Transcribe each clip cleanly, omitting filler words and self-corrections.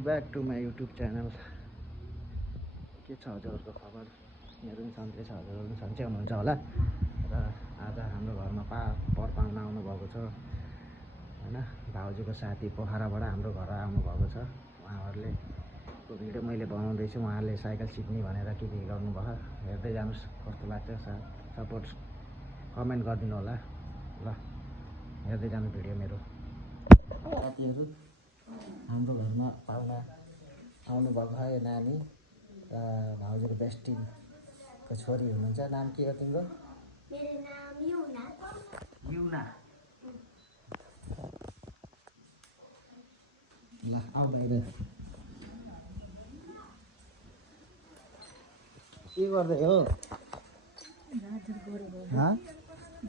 Welcome back to my YouTube channel. के छ हजुरहरूको खबर? यहाँ पनि सन्चै छ, हजुरहरू पनि सन्चै हुनुहुन्छ होला। र आज हाम्रो घरमा पर पाहुना आउनुभएको छ होइन। भाउजूको साथी पोखराबाट हाम्रो घर आउनुभएको छ। उहाँहरूले को भिडियो मैले बनाउँदैछु। उहाँहरूले साइकल सिक्ने भनेर के गर्नुभयो, हेर्दै जानुहोस् कस्तो लाग्छ। सपोर्ट कमेन्ट गरिदिनु होला ल। हेर्दै जानु भिडियो मेरो। साथीहरू, हाम्रो घरमा पाहुना आउनुभएको छ। यो नानी र भाउजूको बेस्टीको छोरी हुनुहुन्छ। नाम के हो तिम्रो? मेरो नाम युना। युना। ल आऊ बाहिर। के गर्दै हो?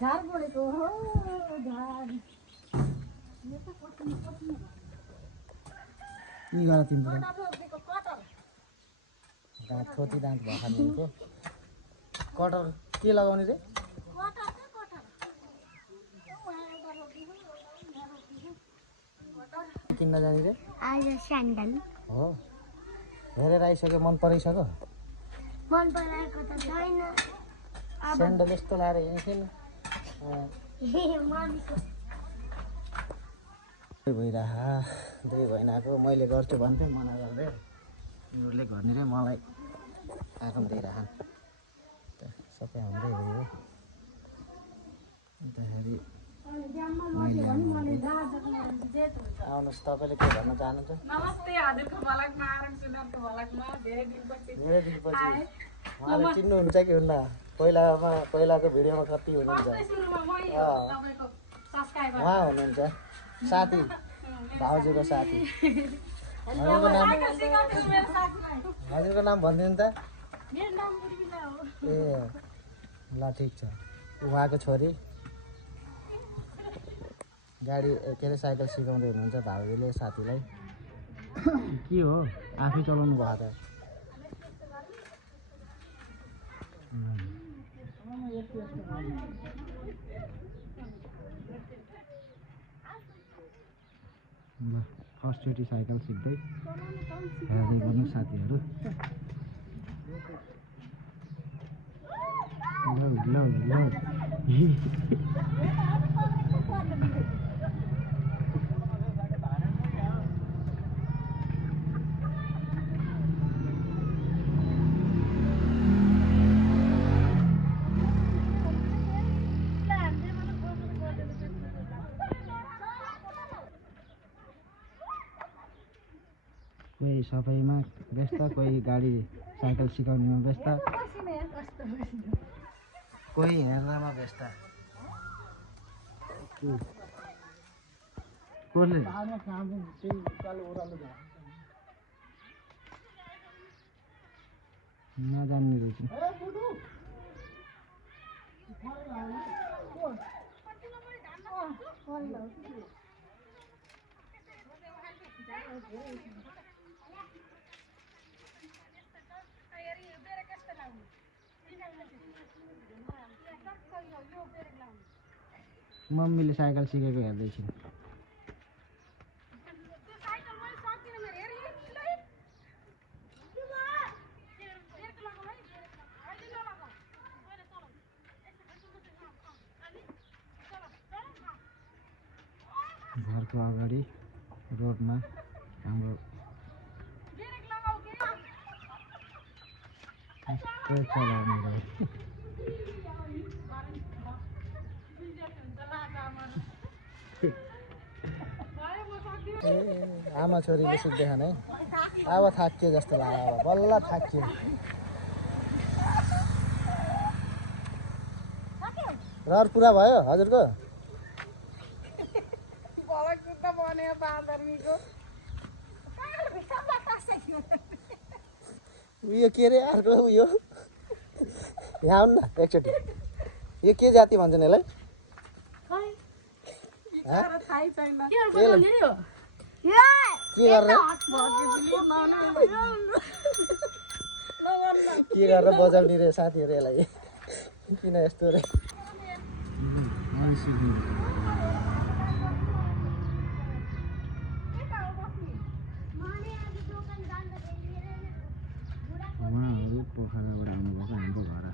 झार बोलेको हो। के गर तिम्रो? दाँत खोती दाँत भएको कटर के लगाउने रे? किन्न जाने रे? आज स्यान्डल हो। हेरेर आइसक्यो, मन पराइसक्यो? मन पराएको त छैन। स्यान्डल यस्तो लाएर हिँड्थेन दुई भइनाको मैले गर्छु भन्थेँ, मना गर्दै तिमीहरूले गर्ने रे। मलाई आँखा दिइरहन् सबै हाम्रै हो। अन्तखेरि आउनुहोस्, तपाईँले के भन्न चाहनुहुन्छ? नमस्ते हजुरको भलकमा आरङ सुनारको भलकमा धेरै दिनपछि उहाँले चिन्नुहुन्छ कि हुन्न? पहिलाको भिडियोमा कति हुनुहुन्छ? उहाँ हुनुहुन्छ साथी, भाउजूको साथी। हजुरको नाम भनिदिनु त। ए ल ठिक छ। उहाँको छोरी गाडी के अरे साइकल सिकाउँदै हुनुहुन्छ भाउजूले साथीलाई। के हो आफै चलाउनु भएको त? ल फर्स्टचोटि साइकल सिक्दै हेर्दै गर्नु साथीहरू। कोही सफाइमा व्यस्त, कोही गाडी साइकल सिकाउनेमा व्यस्त, कोही हेर्दामा व्यस्त। कसले नजान्ने रहेछ। मम्मीले साइकल सिकेको हेर्दैछु। घरको अगाडि रोडमा हाम्रो आमा छोरीले सिक्दैछन् है। अब थाकियो जस्तो लाग्यो, अब बल्ल थाकियो। रहर पुरा भयो हजुरको? उयो के अरे अर्को उयो यहाँ आउनु न एकचोटि। यो के जाति भन्छन् यसलाई? के गरेर बजाउने रे साथीहरू यसलाई? किन यस्तो रे? पोखराबाट आउनुभएको हाम्रो घर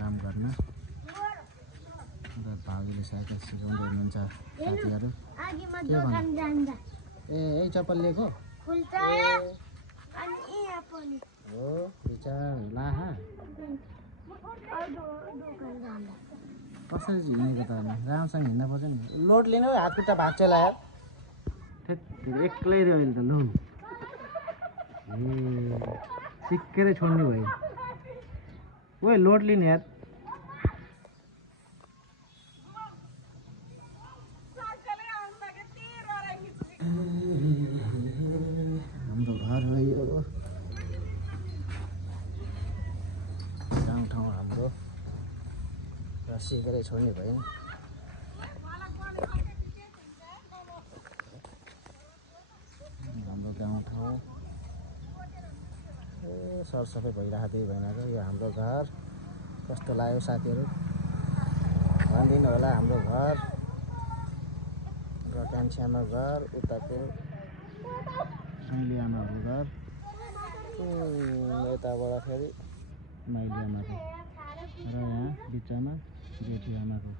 काम गर्न र भाउजूले साइकल सिकाउँदै हुनुहुन्छ साथीहरू आगीमा दोकान जान्छ ए यही चप्पल लिएको खुल्छ अनि यहाँ पनि हो बिचार लाहा दोकान जान्छ कसरी हिँडेको त अनि राम्रोसँग हिँड्न पर्छ नि लोड लिनु हात खुट्टा भाँच्छ यार एक्लै रह्यो अहिले त लोड ए सिक्केरै छोड्ने भयो ओ लोड लिने यार हाम्रो घर हो यो गाउँठाउँ हाम्रो र सिकेरै छोड्ने भयो नि हाम्रो गाउँठाउँ ए सरसफाइ भइरहेको त्यही भइरहेको यो हाम्रो घर कस्तो लाग्यो साथीहरू भनिदिनु होला हाम्रो घर र कान्छी आमा घर उताको साइली आमाहरूको घर यताबाट फेरि माइली आमाको र यहाँ बिचमा जेठी आमाको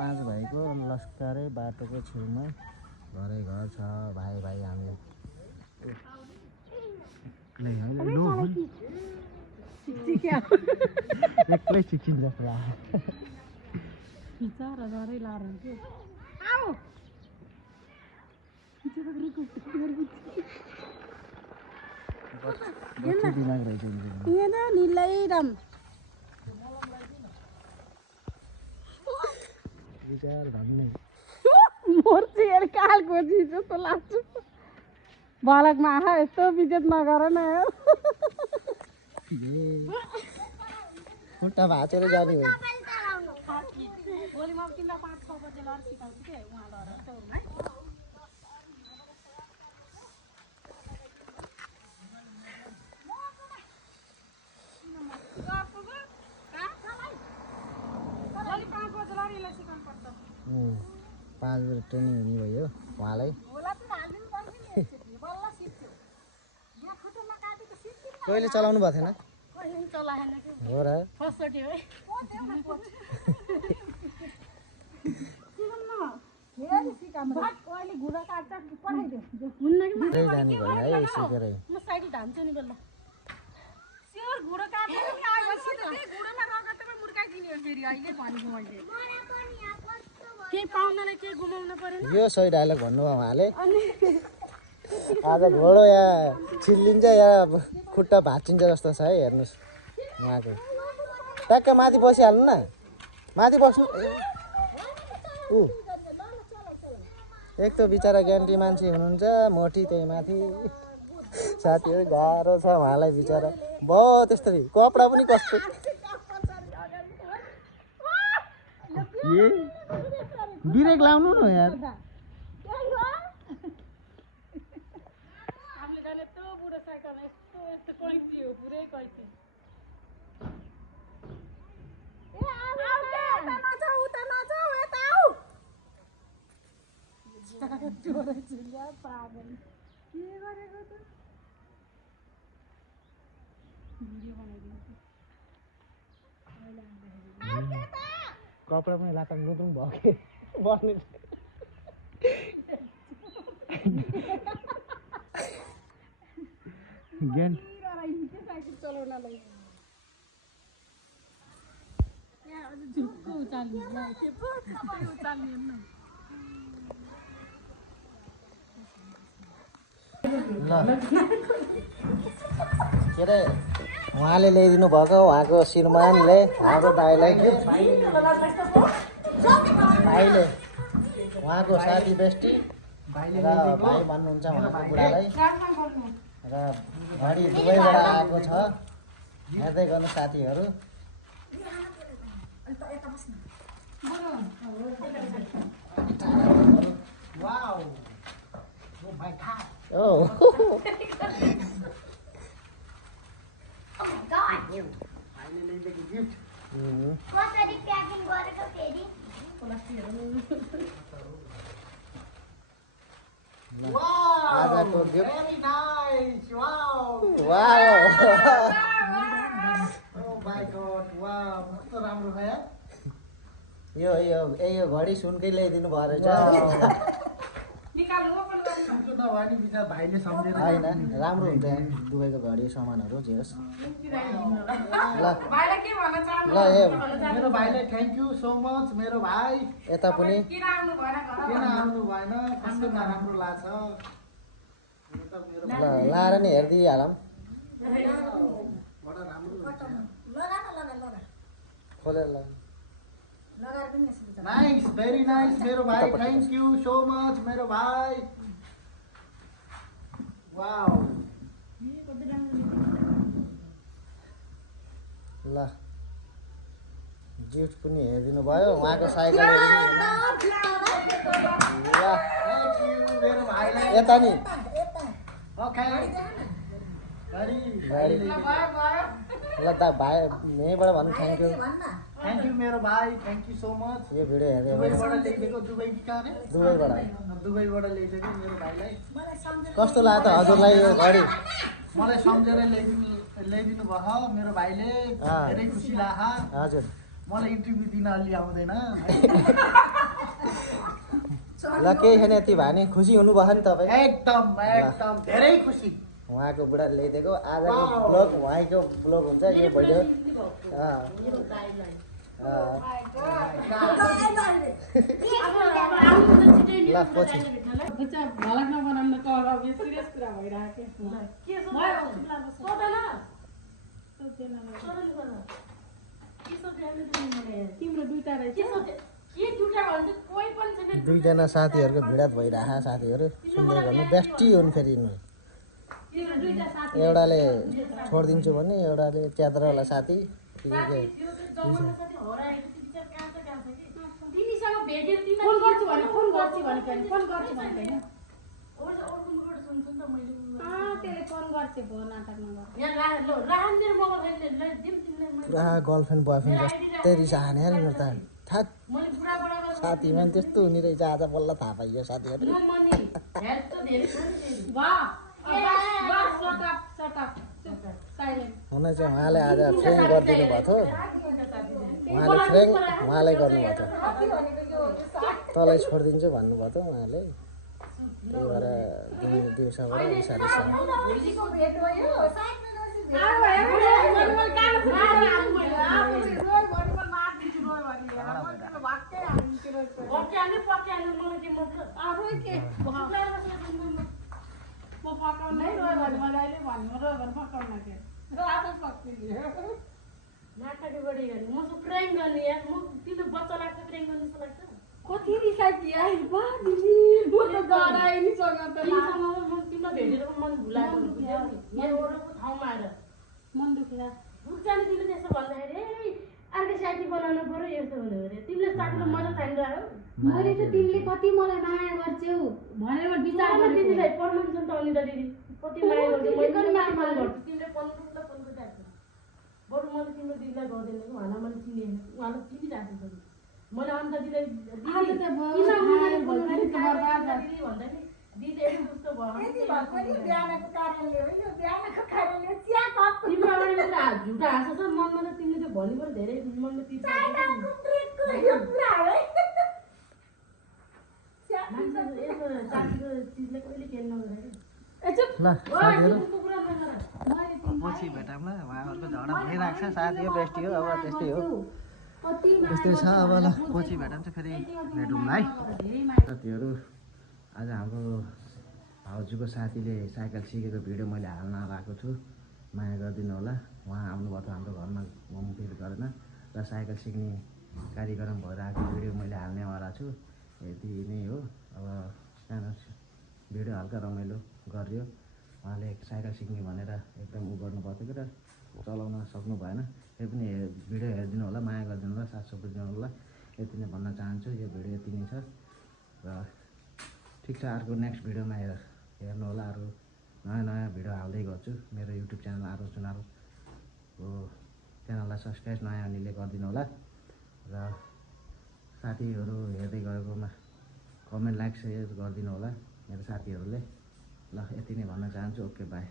5 भाइको लस्करै बाटोको छेउमा घरै घर छ भाइ हामी एक्लै चिचिन्छ पुरा दिमाग रहेछ विचार भन्ने जस्तो लाग्छ बालकमा आहा यस्तो बिजेत नगर न खुट्टा भाँचेर जाने भयो भोलि म तिमीलाई 5-6 बजे लर सिकाउँछु के उहाँ लर है भोलि 5 बजे लरीलाई सिकाउनु पर्छ 5 बजे ट्रेनिङ हुने भयो उहाँलाई कहिले चलाउनु भएको थिएन हो र जाने भयो है सिकेरै यो सही डायलग भन्नुभयो उहाँले आज घोडो या छिल्लिन्छ या खुट्टा भाँचिन्छ जस्तो छ है हेर्नुहोस् उहाँको ट्याक्क माथि बसिहाल्नु न माथि बस्नु एक त बिचरा ग्यान्टी मान्छे हुनुहुन्छ मोटी त्यही माथि साथीहरू गाह्रो छ उहाँलाई बिचरा भयो त्यस्तै कपडा पनि कस्तो ब्रेक लाउनु न यार कपडा पनि लाता नुतुङ भयो कि बस्ने ज्ञान के अरे उहाँले ल्याइदिनु भएको उहाँको श्रीमानले हाम्रो दाइलाई भाइले उहाँको साथी बेस्टी र भाइ भन्नुहुन्छ उहाँको बुढालाई र घडी दुबईबाट आएको छ हेर्दै गर्नु साथीहरू कसरी प्याकिङ गरेको फेरि आजको gift nice wow wow oh my god wow कस्तो राम्रो छ यार यो घडी सुनकै ल्याइदिनु भयो रहेछ निकाल्नु हो पनि गर्नु सुनको नभए नि बिचार भाइले सम्झेर होइन राम्रो हुन्छ दुबईको घडी सामानहरू जे होस् ल भाइलाई के भन्न चाहनु ल ए मेरो भाइलाई थ्याङ्क यू सो मच मेरो भाइ यता पनि किन आउनु भएन घर किन आउनु भएन कस्तो नराम्रो लाग्छ यो त मेरो ल लाएर नि हेरिदिइहालौँ बडा राम्रो खोलेर ल नाइस भेरी नाइस मेरो भाइ थ्याङ्क यू सो मच मेरो भाइ वाउ ल गिफ्ट पनि हेरिदिनु भयो उहाँको साइकल ल थ्याङ्क यू मेरो भाइलाई यता नि ओके गाडी गाडी भयो भयो ल त भाइ यहीँबाट भन्नु थ्याङ्क यू थ्याङ्क यू मेरो भाइ थ्याङ्क यू सो मच यो भिडियो हेऱ्यो भने दुबईबाट ल्याइदिएको दुबई कि कहाँ रे दुबईबाट दुबईबाट ल्याइदिएको मेरो भाइलाई कस्तो लाग्यो त हजुरलाई यो घडी मलाई सम्झेर ल्याइदिनु भयो मेरो भाइले धेरै खुसी लाग्यो हजुर मलाई इन्टरभ्यू दिन अलि आउँदैन ल केही छैन यति भयो नि खुसी हुनुभयो नि तपाईँ एकदम एकदम धेरै खुसी उहाँको बुढा ल्याइदिएको आजको ब्लग उहाँको ब्लग हुन्छ यो भिडियो ल पछि बच्चा भलक नबनाउन कल अब यो सिरियस कुरा भइरहेको के तिम्रो दुईटा रहेछ दुईजना साथीहरूको भिडात भइरहेको साथीहरू सुन्दै गर्नु बेस्टी हुन् फेरि यिनीहरू एउटाले छोडिदिन्छु भने एउटाले च्याद्रावाला साथी फोन गर्छु भने फोन गर्छु भने फोन गर्छु भने हैन त्यसले फोन गर्छु भो नाटक पुरा गर्लफ्रेन्ड बोयफ्रेन्ड जस्तै रिस हाने नि त थाहा साथीमा नि त्यस्तो हुने रहेछ आज बल्ल थाहा पाइयो साथीहरू हुन चाहिँ उहाँले आज फ्रेङ गरिदिनु भएको थियो उहाँले गर्नुभएको थियो तँलाई छोडिदिन्छु भन्नुभएको थियो उहाँले त्यही भएर दिउँसोबाट म पकाउनै रोयो भने मलाई अहिले भन्नु रोयो भने पकाउन के रातो पक्किने कति रिसाइ कि बा दिदी म त गराइ नि सँग त मन दुख्ला मैले त तिमीले कति मलाई माया गर्छौ भनेर विचार गरेको झुटा हाँस छ मनमा त तिमीले त भन्नु पर्यो धेरै मनमा ल साथीहरू पछि भेटौँ ल उहाँहरूको झगडा भइरहेको छ साथी हो बेस्टी हो अब त्यस्तै हो त्यस्तै छ अब ल पछि भेटौँ चाहिँ फेरि भेटौँ है साथीहरू आज हाम्रो भाउजूको साथीले साइकल सिकेको भिडियो मैले हाल्न आएको छु माया गरिदिनु होला उहाँ आउनुभएको थियो हाम्रो घरमा घुमफिर गरेन र साइकल सिक्ने कार्यक्रम भएर आएको भिडियो मैले हाल्नेवाला छु यति नै हो अब सानो भिडियो हल्का रमाइलो गरियो उहाँले साइकल सिक्ने भनेर एकदम उ गर्नुभएको थियो र चलाउन सक्नु भएन त्यही पनि भिडियो हेरिदिनु होला माया गरिदिनु होला साथ सपोर्ट दिनु होला यति नै भन्न चाहन्छु यो भिडियो यति नै छ र ठिक छ अर्को नेक्स्ट भिडियोमा हेर्नु होला अरू नयाँ नयाँ भिडियो हाल्दै गर्छु मेरो युट्युब च्यानल आरो सुनारको च्यानललाई सब्सक्राइब नयाँ अनिले गरिदिनु होला र साथीहरू हेर्दै गएकोमा कमेन्ट लाइक सेयर गरिदिनु होला मेरो साथीहरूले ल यति नै भन्न चाहन्छु। Okay by.